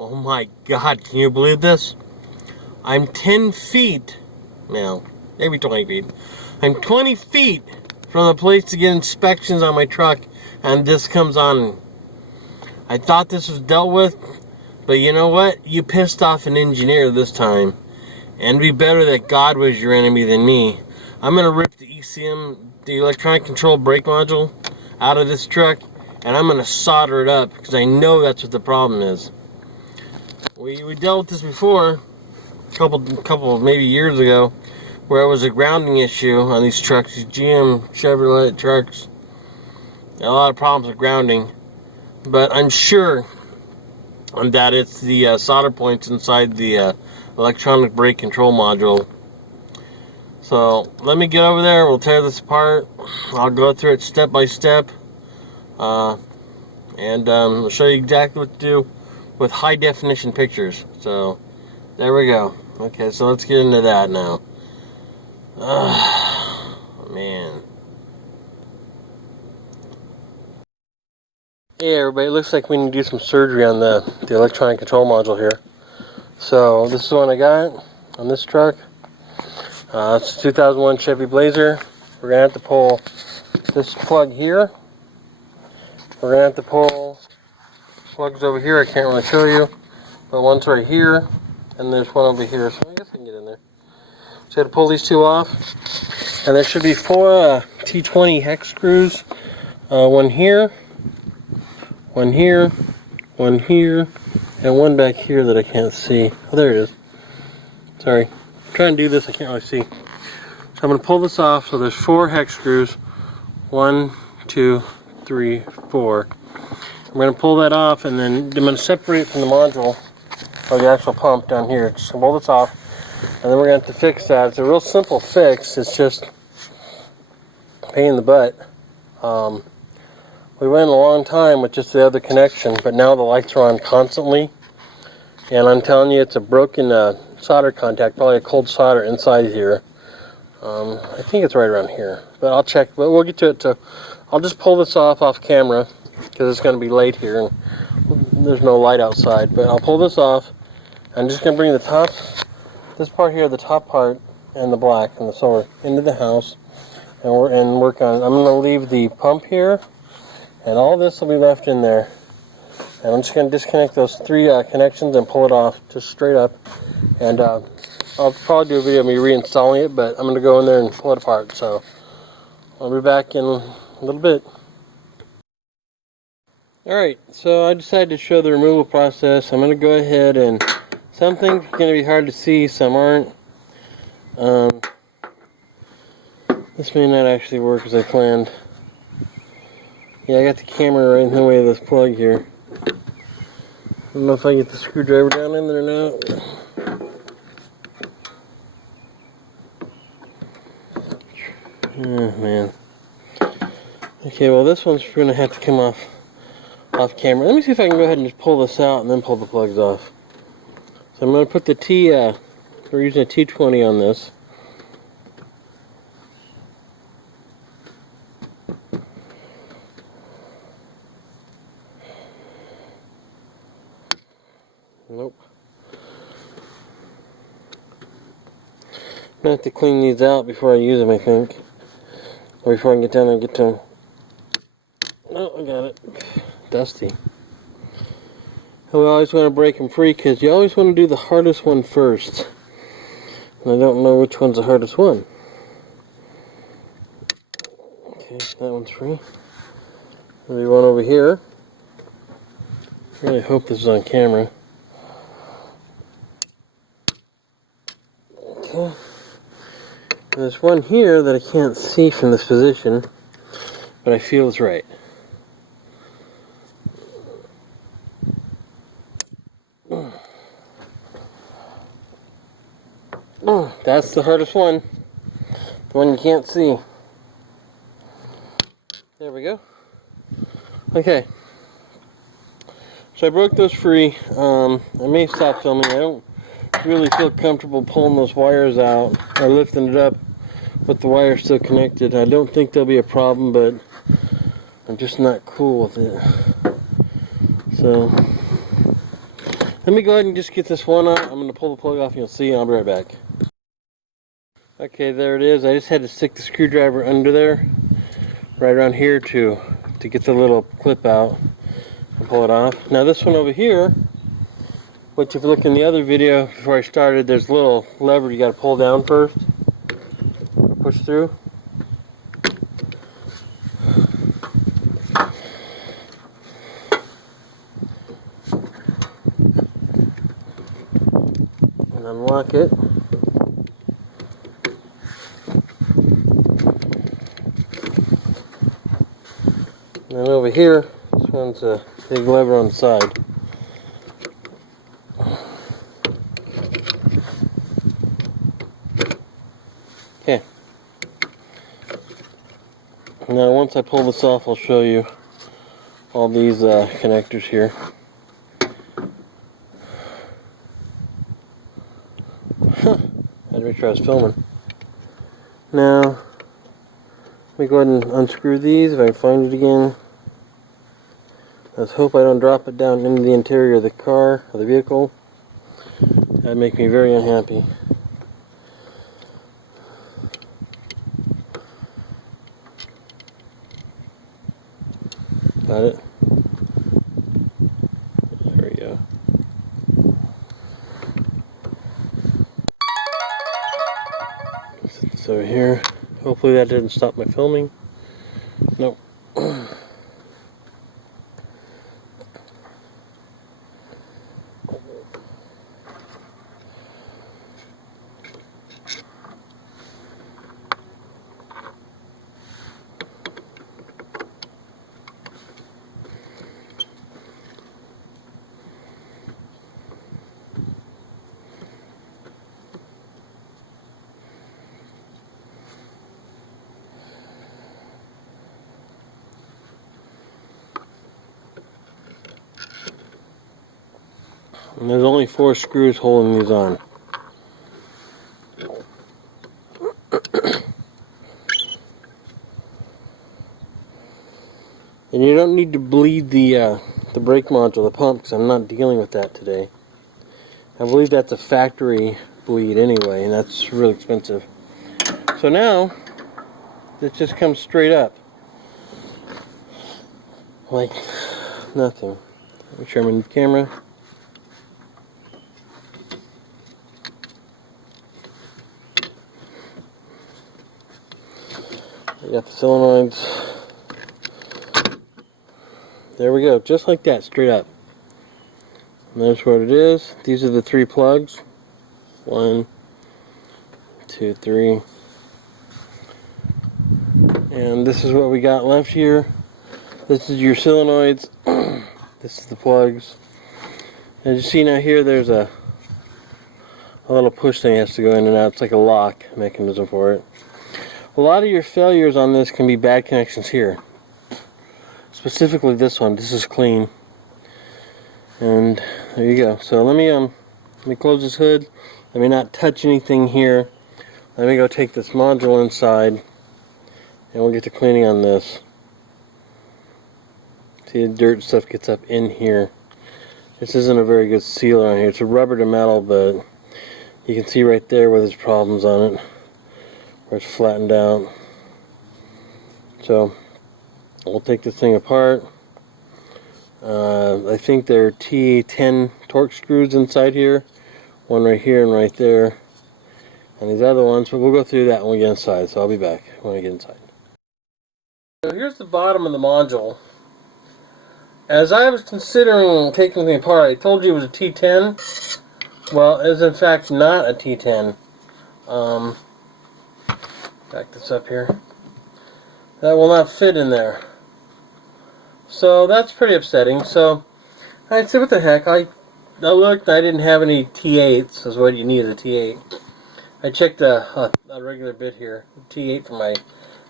Oh my God, can you believe this? I'm 10 feet, well, maybe 20 feet. I'm 20 feet from the place to get inspections on my truck, and this comes on. I thought this was dealt with, but you know what? You pissed off an engineer this time. And it'd be better that God was your enemy than me. I'm going to rip the ECM, the electronic control brake module, out of this truck, and I'm going to solder it up, because I know that's what the problem is. We dealt with this before, a couple maybe years ago, where it was a grounding issue on these trucks, these GM Chevrolet trucks. A lot of problems with grounding, but I'm sure that it's the solder points inside the electronic brake control module. So let me get over there, we'll tear this apart. I'll go through it step by step, and I'll show you exactly what to do with high definition pictures. So there we go. Okay, so let's get into that now. Man. Hey everybody, it looks like we need to do some surgery on the electronic control module here. So this is what I got on this truck. It's a 2001 Chevy Blazer. We're going to have to pull this plug here. We're going to have to pull plugs over here. I can't really show you, but one's right here, and there's one over here. So I guess I can get in there. So I had to pull these two off, and there should be 4 T20 hex screws. One here, one here, one here, and one back here that I can't see. Oh, there it is. Sorry. I'm trying to do this, I can't really see. So I'm going to pull this off. So there's 4 hex screws. 1, 2, 3, 4. I'm going to pull that off, and then I'm going to separate from the module, or the actual pump down here. Just pull this off, and then we're going to have to fix that. It's a real simple fix. It's just a pain in the butt. We went a long time with just the other connection, but now the lights are on constantly. And I'm telling you, it's a broken solder contact, probably a cold solder inside here. I think it's right around here, but I'll check. But we'll get to it. So I'll just pull this off camera, because it's going to be late here and there's no light outside. But I'll pull this off. I'm just going to bring the top, this part here, the top part, and the black and the silver into the house, and work on it. I'm going to leave the pump here, and all this will be left in there. And I'm just going to disconnect those 3 connections and pull it off just straight up. And I'll probably do a video of me reinstalling it, but I'm going to go in there and pull it apart. So I'll be back in a little bit. Alright, so I decided to show the removal process. I'm going to go ahead, and some things are going to be hard to see, some aren't. This may not actually work as I planned. Yeah, I got the camera right in the way of this plug here. I don't know if I get the screwdriver down in there or not. Oh man. Okay, well this one's going to have to come off camera. Let me see if I can go ahead and just pull this out and then pull the plugs off. So I'm going to put the we're using a T20 on this. Nope. I'm going to have to clean these out before I use them, I think. Or before I can get down there and get to them. Oh, I got it. Dusty. And we always want to break them free, because you always want to do the hardest one first. And I don't know which one's the hardest one. Okay, that one's free. There'll be one over here. I really hope this is on camera. Okay. And there's one here that I can't see from this position, but I feel is right. That's the hardest one. The one you can't see. There we go. Okay. So I broke those free. I may stop filming. I don't really feel comfortable pulling those wires out or lifting it up with the wire still connected. I don't think there'll be a problem, but I'm just not cool with it. So Let me go ahead and just get this one out. I'm going to pull the plug off and you'll see, and I'll be right back. Okay, there it is. I just had to stick the screwdriver under there, right around here to get the little clip out and pull it off. Now this one over here, which if you look in the other video before I started, there's a little lever you got to pull down first, or push through. And unlock it. And then over here, this one's a big lever on the side. Okay. Now once I pull this off, I'll show you all these connectors here. Had to make sure I was filming. Now, let me go ahead and unscrew these if I can find it again. Let's hope I don't drop it down into the interior of the car or the vehicle. That'd make me very unhappy. Got it? There we go. Set this over here. Hopefully that didn't stop my filming. Nope. And there's only 4 screws holding these on. And you don't need to bleed the brake module, the pump, because I'm not dealing with that today. I believe that's a factory bleed anyway, and that's really expensive. So now, it just comes straight up. Like nothing. Make sure I'm in the camera. We got the solenoids. There we go, just like that, straight up. And there's what it is. These are the 3 plugs. 1, 2, 3. And this is what we got left here. This is your solenoids. This is the plugs. As you see now here, there's a little push thing that has to go in and out. It's like a lock mechanism for it. A lot of your failures on this can be bad connections here. Specifically this one. This is clean. And there you go. So let me close this hood. Let me not touch anything here. Let me go take this module inside, and we'll get to cleaning on this. See, the dirt stuff gets up in here. This isn't a very good sealer on here. It's a rubber to metal, but you can see right there where there's problems on it, where it's flattened out. So we'll take this thing apart. I think there are T10 torque screws inside here. One right here and right there. And these other ones, but we'll go through that when we get inside. So I'll be back when we get inside. So here's the bottom of the module. As I was considering taking the apart, I told you it was a T10. Well, it is in fact not a T10. Back this up here. That will not fit in there. So that's pretty upsetting. So I said, what the heck? I looked, I didn't have any T8s, is what you need as a T8. I checked a regular bit here, T8 for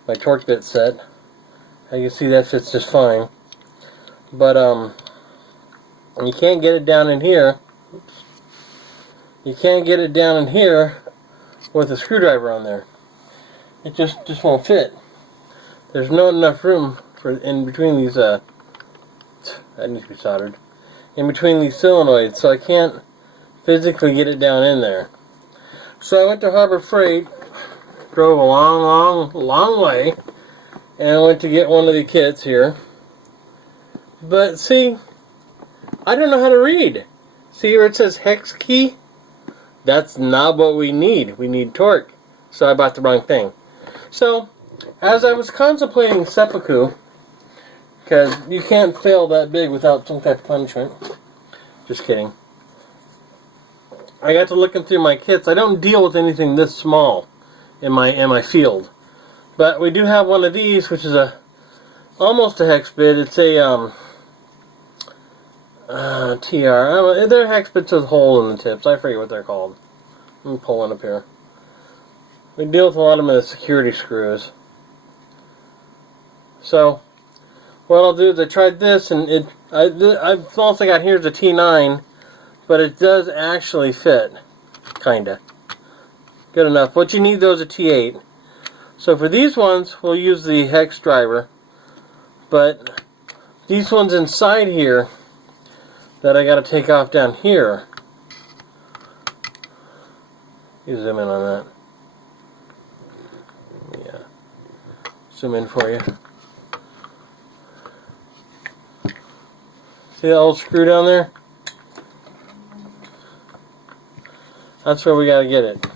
my torque bit set. As you can see, that fits just fine. But you can't get it down in here. Oops. You can't get it down in here with a screwdriver on there. It just won't fit. There's not enough room for in between these. That needs to be soldered. in between these solenoids, so I can't physically get it down in there. So I went to Harbor Freight, drove a long way, and I went to get one of the kits here. But see, I don't know how to read. See where it says hex key? That's not what we need. We need torque. So I bought the wrong thing. So, as I was contemplating seppuku, because you can't fail that big without some type of punishment. Just kidding. I got to looking through my kits. I don't deal with anything this small in my field. But we do have one of these, which is almost a hex bit. It's a TR. They're hex bits with hole in the tips. I forget what they're called. Let me pull one up here. We deal with a lot of them as security screws. So, what I'll do is I tried this, and the false I got here is a T9, but it does actually fit, kinda. Good enough. What you need though is a T8. So for these ones, we'll use the hex driver, but these ones inside here that I got to take off down here. You zoom in on that. Yeah. Zoom in for you. See that old screw down there? That's where we got to get it.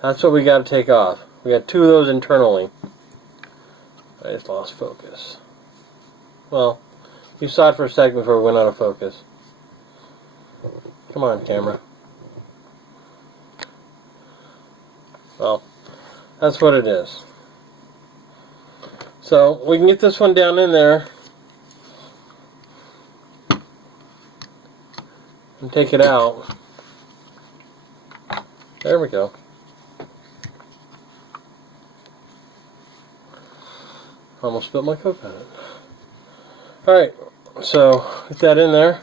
That's what we got to take off. We got two of those internally. I just lost focus. Well, you saw it for a second before we went out of focus. Come on, camera. Well, that's what it is. So, we can get this one down in there and take it out. There we go. Almost spilled my Coke on it. Alright, so get that in there.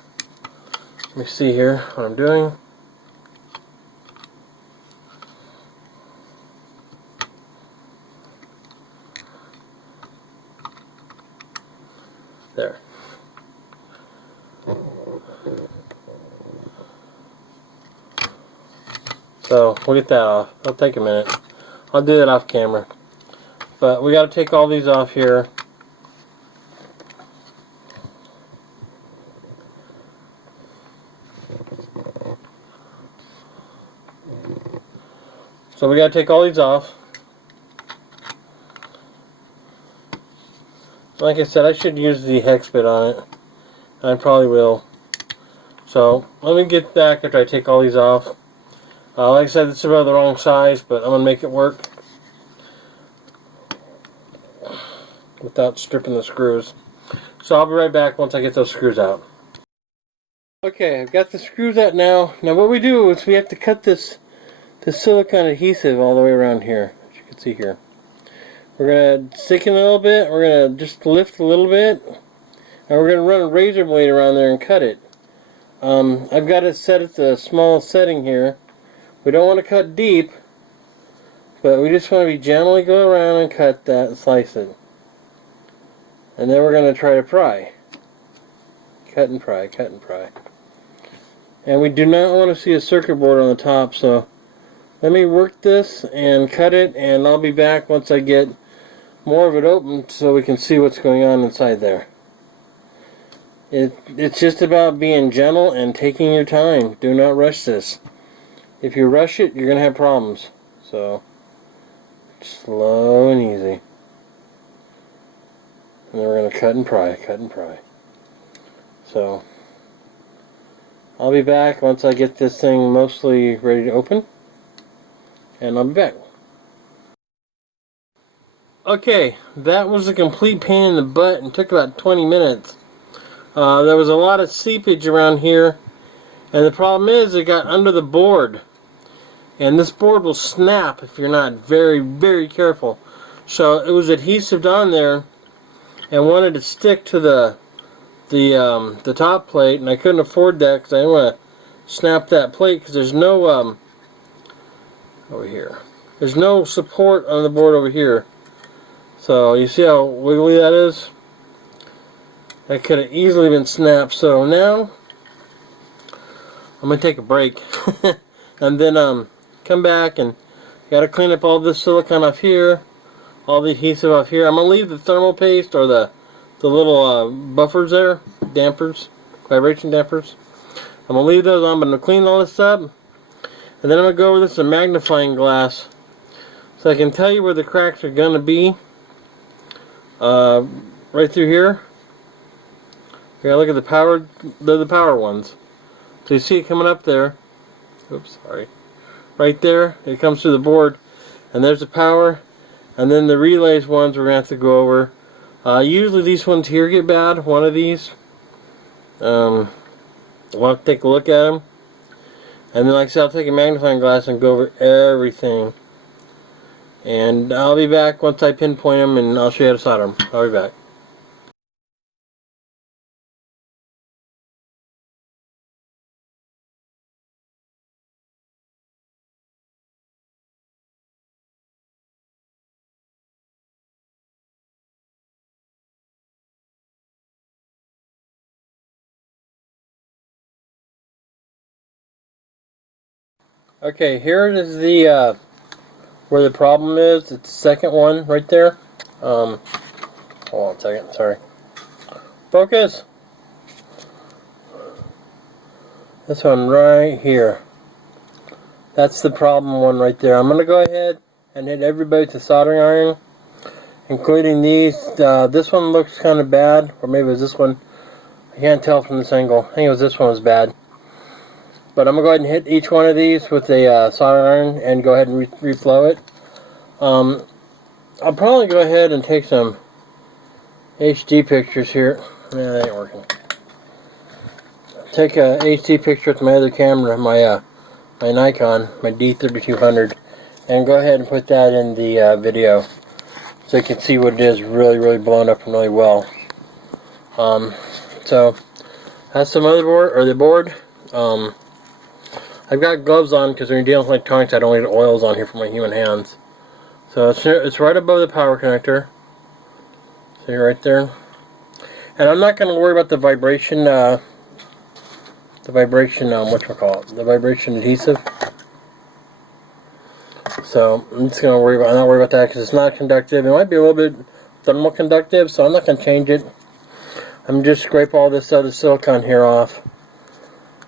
Let me see here what I'm doing. There. So we'll get that off. It'll take a minute. I'll do that off camera. But we got to take all these off here. So we got to take all these off. Like I said, I should use the hex bit on it. I probably will. So let me get back after I take all these off. Like I said, this is about the wrong size, but I'm going to make it work without stripping the screws. So I'll be right back once I get those screws out. Okay, I've got the screws out now. Now what we do is we have to cut this silicone adhesive all the way around here, as you can see here. We're going to stick in a little bit, we're going to just lift a little bit, and we're going to run a razor blade around there and cut it. I've got it set at the small setting here. We don't want to cut deep, but we just want to be gently go around and cut that and slice it. And then we're going to try to pry. Cut and pry, cut and pry. And we do not want to see a circuit board on the top, so let me work this and cut it, and I'll be back once I get more of it open so we can see what's going on inside there. It's just about being gentle and taking your time. Do not rush this. If you rush it, you're going to have problems. So, slow and easy. And then we're going to cut and pry, cut and pry. So, I'll be back once I get this thing mostly ready to open. And I'll be back. Okay, that was a complete pain in the butt and took about 20 minutes. There was a lot of seepage around here, and the problem is it got under the board. And this board will snap if you're not very, very careful. So it was adhesive on there and wanted to stick to the top plate, and I couldn't afford that because I didn't want to snap that plate because there's no over here. There's no support on the board over here. So you see how wiggly that is? That could have easily been snapped. So now I'm gonna take a break and then come back and gotta clean up all this silicone off here, all the adhesive off here. I'm gonna leave the thermal paste or the little buffers there, dampers, vibration dampers. I'm gonna leave those on, but I'm gonna clean all this up, and then I'm gonna go over this with a magnifying glass so I can tell you where the cracks are gonna be. Right through here. Okay, look at the power. They're the power ones. So you see it coming up there. Oops, sorry. Right there, it comes through the board, and there's the power, and then the relays ones we're gonna have to go over. Usually these ones here get bad. One of these. We'll have to take a look at them, and then like I said, I'll take a magnifying glass and go over everything. And I'll be back once I pinpoint them, and I'll show you how to solder them. I'll be back. Okay, here is the where the problem is. It's the second one right there. Hold on a second, sorry. Focus. This one right here. That's the problem one right there. I'm gonna go ahead and hit everybody with the soldering iron, including these. This one looks kind of bad, or maybe it was this one. I can't tell from this angle. I think it was this one was bad. But I'm going to go ahead and hit each one of these with a soldering iron and go ahead and reflow it. I'll probably go ahead and take some HD pictures here. Yeah, that ain't working. Take a HD picture with my other camera, my Nikon, my D3200, and go ahead and put that in the video so you can see what it is really blown up really well. So that's the motherboard, or the board. I've got gloves on because when you're dealing with electronics, I don't need oils on here for my human hands. So it's right above the power connector. See right there. And I'm not going to worry about the vibration. The vibration adhesive. So I'm just going to not worry about that because it's not conductive. It might be a little bit thermal conductive, so I'm not going to change it. I'm just scrape all this other silicone here off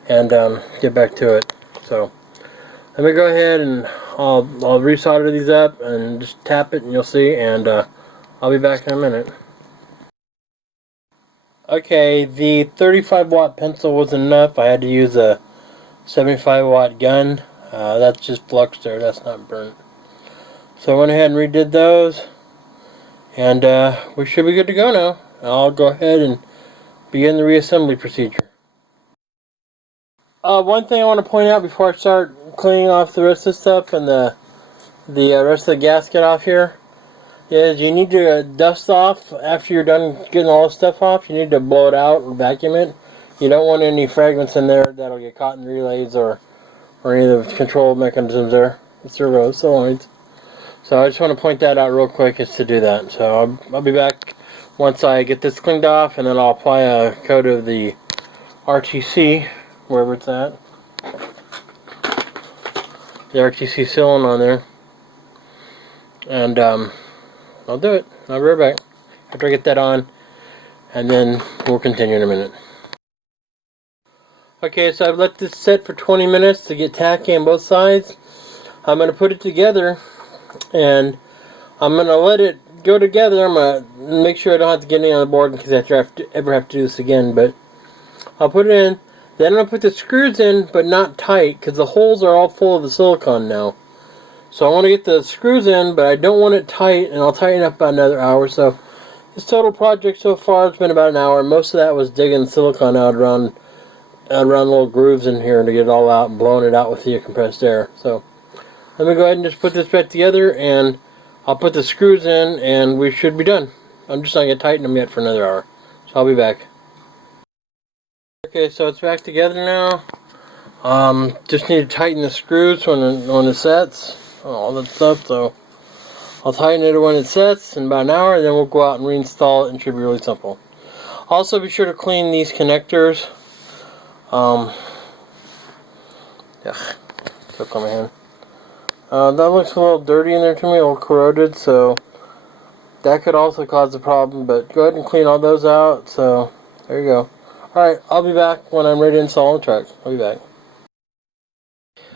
and get back to it. So let me go ahead and I'll resolder these up and just tap it and you'll see, and I'll be back in a minute. Okay, the 35 watt pencil wasn't enough. I had to use a 75 watt gun. That's just flux there, that's not burnt. So I went ahead and redid those, and we should be good to go now. I'll go ahead and begin the reassembly procedure. One thing I want to point out before I start cleaning off the rest of the stuff and the rest of the gasket off here is you need to dust off after you're done getting all the stuff off. You need to blow it out and vacuum it. You don't want any fragments in there that'll get caught in the relays or any of the control mechanisms there, the servo solenoids. So I just want to point that out real quick is to do that. So I'll be back once I get this cleaned off, and then I'll apply a coat of the RTC wherever it's at. The RTC sealant on there. And I'll do it. I'll be right back after I get that on, and then we'll continue in a minute. Okay, so I've let this sit for 20 minutes to get tacky on both sides. I'm going to put it together, and I'm going to let it go together. I'm going to make sure I don't have to get any on the board in case I ever have to do this again, but I'll put it in. Then I'm going to put the screws in, but not tight, because the holes are all full of the silicone now. So I want to get the screws in, but I don't want it tight, and I'll tighten up about another hour. So this total project so far has been about an hour. Most of that was digging silicone out around little grooves in here to get it all out and blowing it out with the compressed air. So let me go ahead and just put this back together, and I'll put the screws in, and we should be done. I'm just not going to tighten them yet for another hour. So I'll be back. Okay, so it's back together now. Just need to tighten the screws when it sets. All that stuff, so I'll tighten it when it sets in about an hour, and then we'll go out and reinstall it, and it should be really simple. Also, be sure to clean these connectors. Yeah, took on my hand. That looks a little dirty in there to me, a little corroded, so that could also cause a problem, but go ahead and clean all those out. So there you go. Alright, I'll be back when I'm ready to install the truck. I'll be back.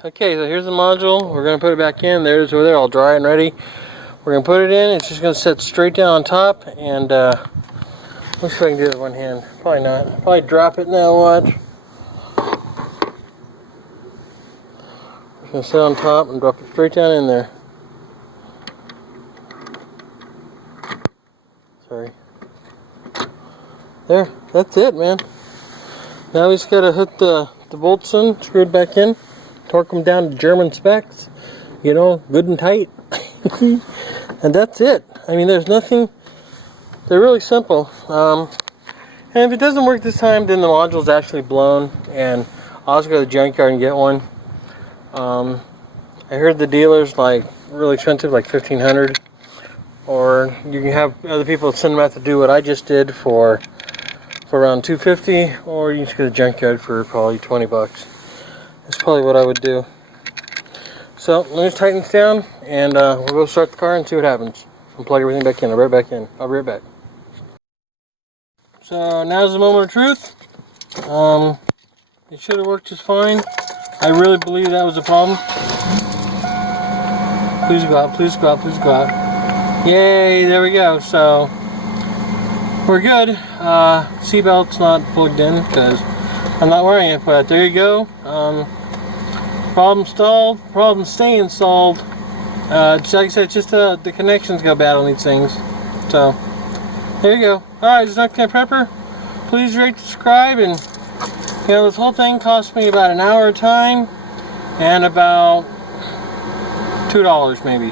Okay, so here's the module. We're going to put it back in. There it is over there, all dry and ready. We're going to put it in. It's just going to sit straight down on top, and let's see if I can do it with one hand. Probably not. Probably drop it now, watch. Just going to sit on top and drop it straight down in there. Sorry. There, that's it, man. Now we just got to hook the bolts in, screw it back in, torque them down to German specs, you know, good and tight. And that's it. I mean, there's nothing, they're really simple. And if it doesn't work this time, then the module's actually blown, and I'll also go to the junkyard and get one. I heard the dealer's like really expensive, like $1,500, or you can have other people send them out to do what I just did for around $250, or you can just go to the junkyard for probably 20 bucks. That's probably what I would do. So let me just tighten this down, and we'll go start the car and see what happens. And plug everything back in. I'll be right back in. I'll be right back. So now's the moment of truth. It should have worked just fine. I really believe that was the problem. Please go out, please go out, please go out. Yay, there we go. So we're good. Seatbelt's not plugged in because I'm not wearing it, but there you go. Problem stalled, problem staying installed. Like I said, just the connections go bad on these things. So there you go. Alright, it's Not Kind of Prepper. Please rate, subscribe, and you know, this whole thing cost me about an hour of time and about $2 maybe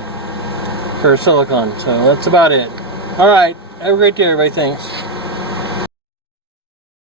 for silicone. So that's about it. Alright, have a great day, everybody. Thanks.